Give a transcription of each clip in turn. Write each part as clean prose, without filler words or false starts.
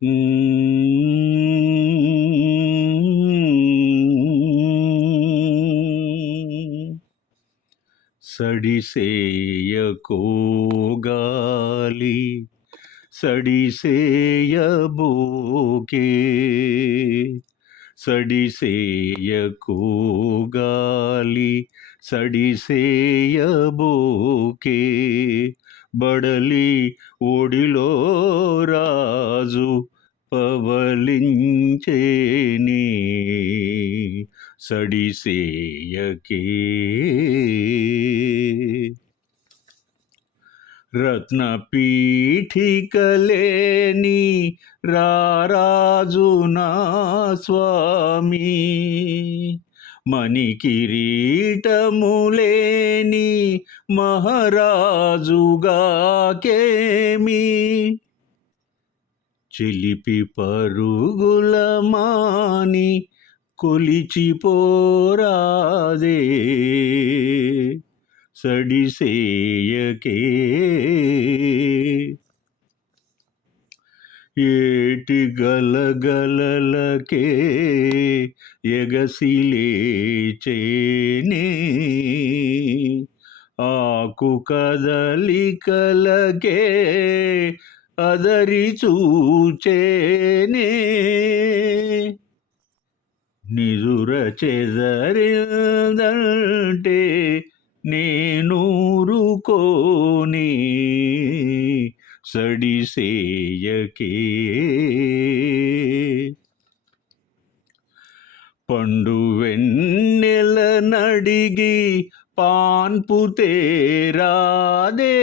సడిసేయకోగాలి సడిసేయబోకే సడిసేయకోగాలి సడిసేయబోకే బడలి ఒడిలో రాజు పవలించేని సడిసేయకే రత్నపీఠికలేని రారాజు నా స్వామి మణికిరీటములేని మహారాజుగాకేమి చిలిపి పరుగుల మాని కొలిచిపోరాదే సడిసేయకే ఏటి గలగలలకే ఎగసిలేచేనే ఆకు కదలికలకే అదరి చూచేనే నిదుర చెదరిందంటే నేనూరుకోని సడిసేయకే పండు వెన్నెల నడిగి పాన్పు తేరాదే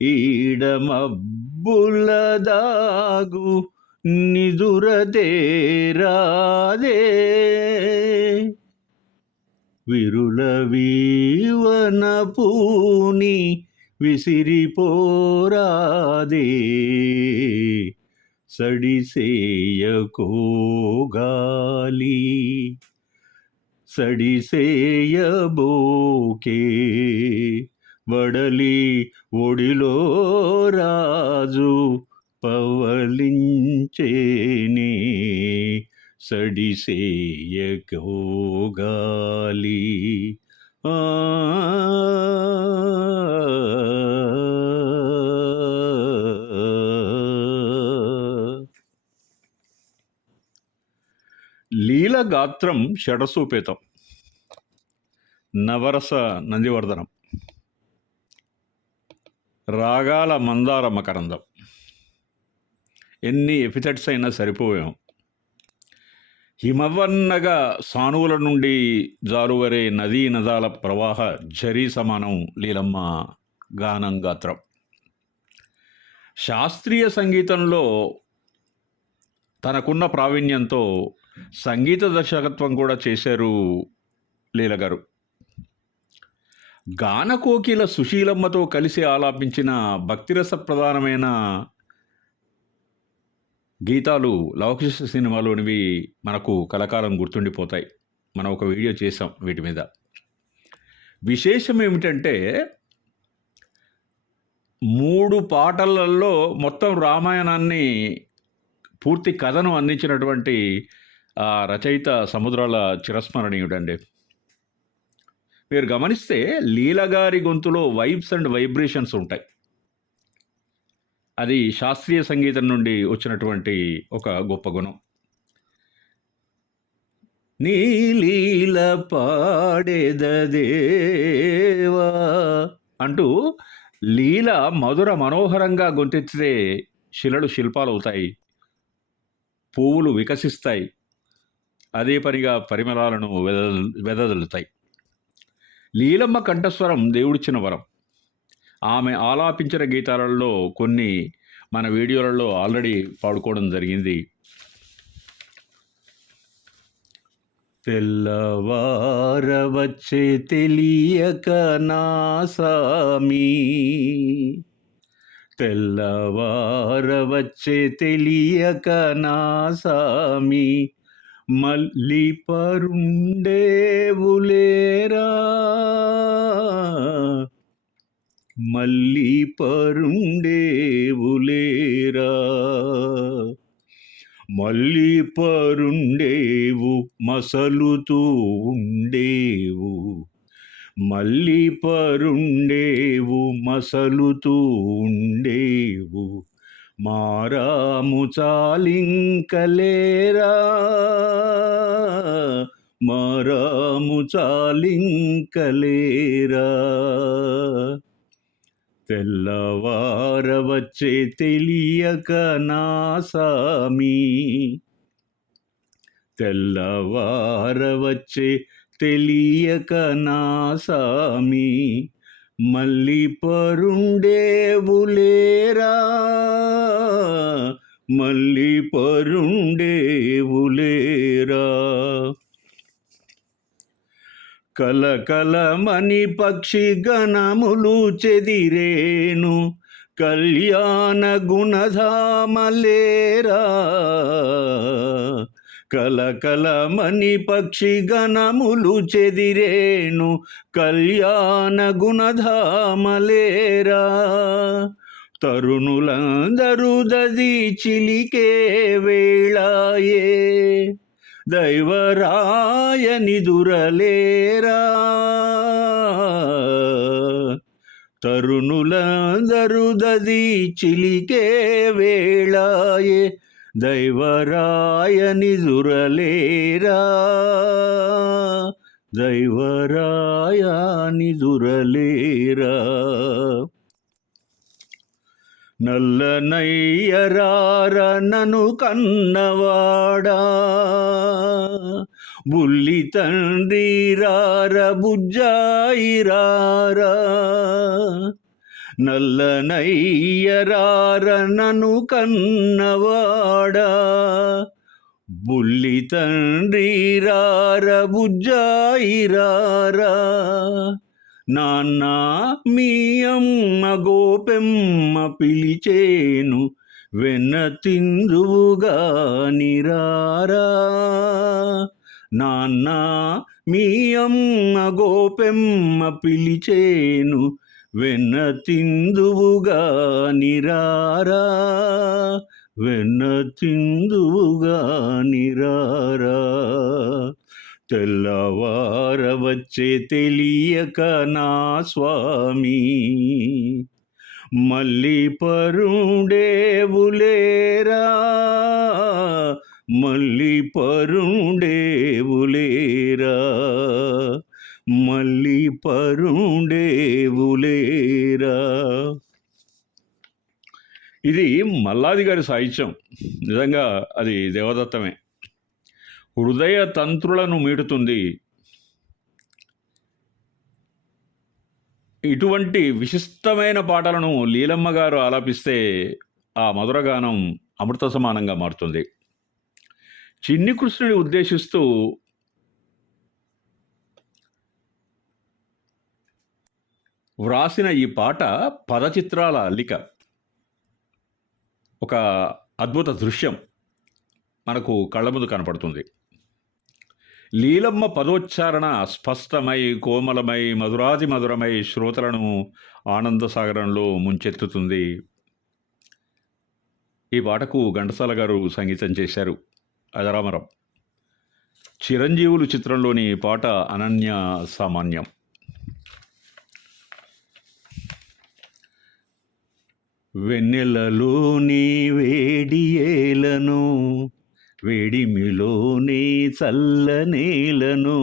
ఈడమబ్బుల దాగు నిదుర తేరాదే విరుల వీవన పూని విసిరిపోరాదే సడిసేయకోగాలి సడిసేయబోకే వడలి ఒడిలో రాజు పవలించేనే సడిసేయకోగాలి లీలగాత్రం షడసూపేతం నవరస నందివర్ధనం రాగాల మందార మకరందం ఎన్ని ఎపిథెట్స్ అయినా సరిపోయాం. హిమవర్ణగా సానువుల నుండి జారువరే నదీ నదాల ప్రవాహ ఝరీ సమానం లీలమ్మ గానం గాత్రం. శాస్త్రీయ సంగీతంలో తనకున్న ప్రావీణ్యంతో సంగీత దర్శకత్వం కూడా చేశారు లీలగారు. గానకోకిల సుశీలమ్మతో కలిసి ఆలాపించిన భక్తిరస ప్రధానమైన గీతాలు లవకుశ సినిమాలోనివి మనకు కలకాలం గుర్తుండిపోతాయి. మనం ఒక వీడియో చేసాం వీటి మీద. విశేషం ఏమిటంటే 3 పాటలలో మొత్తం రామాయణాన్ని పూర్తి కథను అందించినటువంటి రచయిత సముద్రాల చిరస్మరణీయుడండి. మీరు గమనిస్తే లీలగారి గొంతులో వైబ్స్ అండ్ వైబ్రేషన్స్ ఉంటాయి. అది శాస్త్రీయ సంగీతం నుండి వచ్చినటువంటి ఒక గొప్ప గుణం. నీ లీల పాడేదేవా అంటూ లీల మధుర మనోహరంగా గొంతెత్తితే శిలలు శిల్పాలవుతాయి, పువ్వులు వికసిస్తాయి, అదే పనిగా పరిమళాలను వెదజల్లుతాయి. లీలమ్మ కంఠస్వరం దేవుడిచ్చిన వరం. ఆమె ఆలాపించిన గీతాలలో కొన్ని మన వీడియోలలో ఆల్రెడీ పాడుకోవడం జరిగింది. తెల్లవారవచ్చే తెలియక నా సామి, తెల్లవారవచ్చే తెలియక నా సామి, మళ్ళీ పరుండేవులేరా, మళ్ళీ పరుండేవులేరా, మళ్ళీ పరుండేవు మసలుతూ ఉండేవు, మళ్ళీ పరుండేవు మసలుతూ ఉండేవు, మారాము చాలింకలేరా, మారాము చాలింకలేరా, తెల్లవారవచ్చే తెలియక నా సామి, తెల్లవారవచ్చే తెలియక నా సామి, మళ్ళీ పరుండేవులేరా, మళ్ళీ పరుండేవులేరా, కలకలమని పక్షి గణములు చెదిరేను, కళ్యాణ గుణధామలేరా, కలకలమని పక్షి గణములు చెదిరేను, కళ్యాణ గుణధామలేరా, తరుణులందరూ దది చిలికే వేళాయే, దైవరాయనిదురలేరా, తరుణులందరూ దది చిలికే వేళాయే, దైవరాయనిదురలేరా, దైవరాయనిదురలేరా, నల్లనయ్యరార నను కన్నవాడా, బుల్లి తండ్రి రార బుజ్జాయిరారా, నల్లనయ్యరార నను కన్నవాడా, బుల్లి తండ్రి రార బుజ్జాయిరారా, నాన్న మీ అమ్మ గోపెమ్మ పిలిచేను, వెన్న తిందువుగా నిరారా, నాన్న మీ అమ్మ గోపెమ్మ పిలిచేను, వెన్న తిందువుగా నిరారా, వెన్న తిందువుగా నిరారా, తెల్లవారవచ్చే తెలియక నా స్వామి, మళ్ళీ పరుండేవులేరా, మళ్ళీ పరుండేవులేరా, మళ్ళీ పరుండేవులేరా. ఇది మల్లాది గారి సాహిత్యం. నిజంగా అది దేవదత్తమే. హృదయ తంత్రులను మీటుతుంది. ఇటువంటి విశిష్టమైన పాటలను లీలమ్మ గారు ఆలాపిస్తే ఆ మధురగానం అమృత సమానంగా మారుతుంది. చిన్ని కృష్ణుని ఉద్దేశిస్తూ వ్రాసిన ఈ పాట పదచిత్రాల అల్లిక. ఒక అద్భుత దృశ్యం మనకు కళ్ళ ముందు కనపడుతుంది. లీలమ్మ పదోచ్చారణ స్పష్టమై, కోమలమై, మధురాది మధురమై శ్రోతలను ఆనంద సాగరంలో ముంచెత్తుతుంది. ఈ పాటకు ఘంటసాల గారు సంగీతం చేశారు. అజరామరం. చిరంజీవులు చిత్రంలోని పాట అనన్య సామాన్యం. వెన్నెలలోని వేడియేలను, వేడిమిలోనే చల్లనేలను,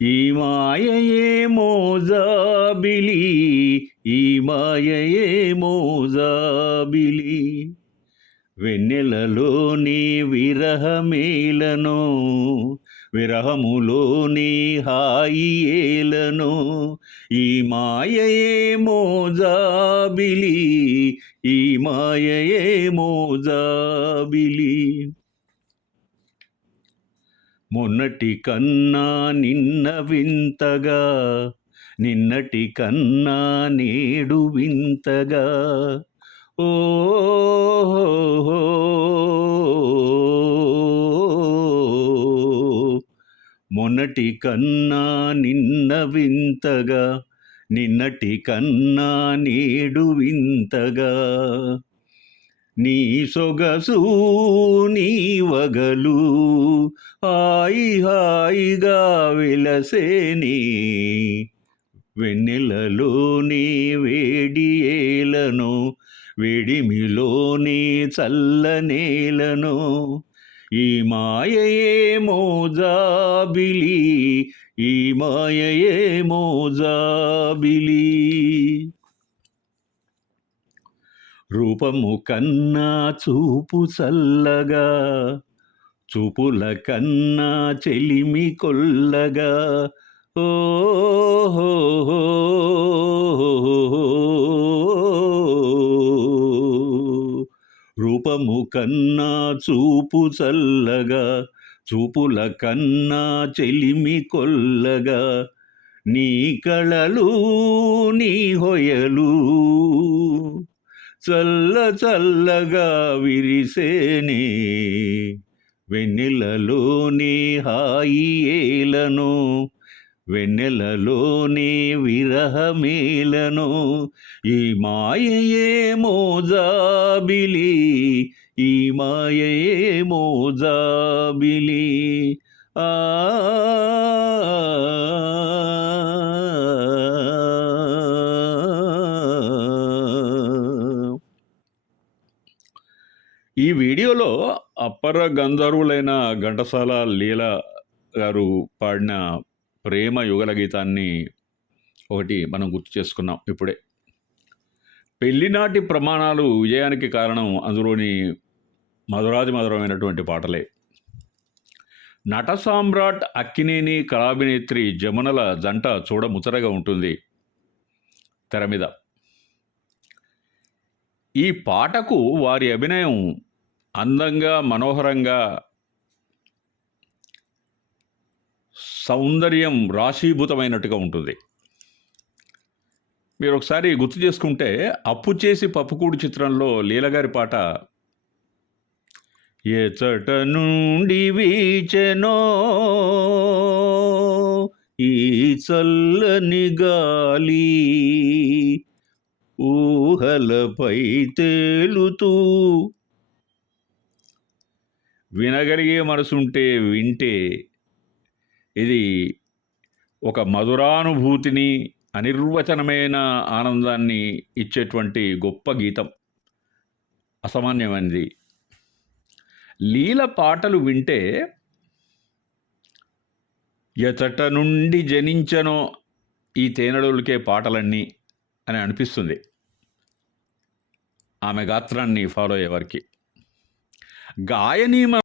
ఈ మాయయే మోజాబిలి, ఈ మాయయే మోజాబిలి, వెన్నెలలోని విరహమేలను, విరహములోని హాయి ఏలను, ఈ మాయయే మోజాబిలి, ఈ మాయయే మోజాబిలి, మొన్నటి కన్నా నిన్న వింతగా, నిన్నటి కన్నా నేడు వింతగా, ఓ మొన్నటి కన్నా నిన్న వింతగా, నిన్నటి కన్నా నేడు వింతగా నీ సొగసు నీ వగలు హాయి హాయిగా వెలసేని వెన్నెలలోని వేడి ఏలను వేడిమిలోని చల్లనేలను ఈ మాయయేమో జాబిలి ఈ మాయయేమో జాబిలి రూపము కన్నా చూపు చల్లగా చూపుల కన్నా చెలిమి కొల్లగా ఓహో రూపము కన్నా చూపు చల్లగా చూపుల కన్నా చెలిమి కొల్లగా నీ కళలు నీ హొయలు చల్ల చల్లగా విరిసేనే వెన్నెలలోని హాయి ఏలను వెన్నెలలోని విరహమేలను ఈ మాయయేమో జాబిలి ఈ మాయయేమో జాబిలి ఆ ఈ వీడియోలో అపర గంధర్వులైన ఘంటసాల లీల గారు పాడిన ప్రేమ యుగల గీతాన్ని ఒకటి మనం గుర్తు చేసుకున్నాం ఇప్పుడే. పెళ్లినాటి ప్రమాణాలు విజయానికి కారణం అందులోని మధురాది మధురమైనటువంటి పాటలే. నట సామ్రాట్ అక్కినేని కళాభినేత్రి జమునల జంట చూడముచ్చటగా ఉంటుంది తెర మీద. ఈ పాటకు వారి అభినయం అందంగా మనోహరంగా సౌందర్యం రాశీభూతమైనట్టుగా ఉంటుంది. మీరు ఒకసారి గుర్తు చేసుకుంటే అప్పు చేసి పప్పుకూడు చిత్రంలో లీలగారి పాట ఎచట నుండి వీచెనో ఈ చల్లని గాలి ఊహలపై తేలుతూ వినగలిగే మనసుంటే వింటే ఇది ఒక మధురానుభూతిని అనిర్వచనమైన ఆనందాన్ని ఇచ్చేటువంటి గొప్ప గీతం, అసామాన్యమైనది. లీల పాటలు వింటే ఎచట నుండి జనించనో ఈ తేనెడోళ్ళకే పాటలన్నీ అని అనిపిస్తుంది ఆమె గాత్రాన్ని ఫాలో అయ్యేవారికి. గాయని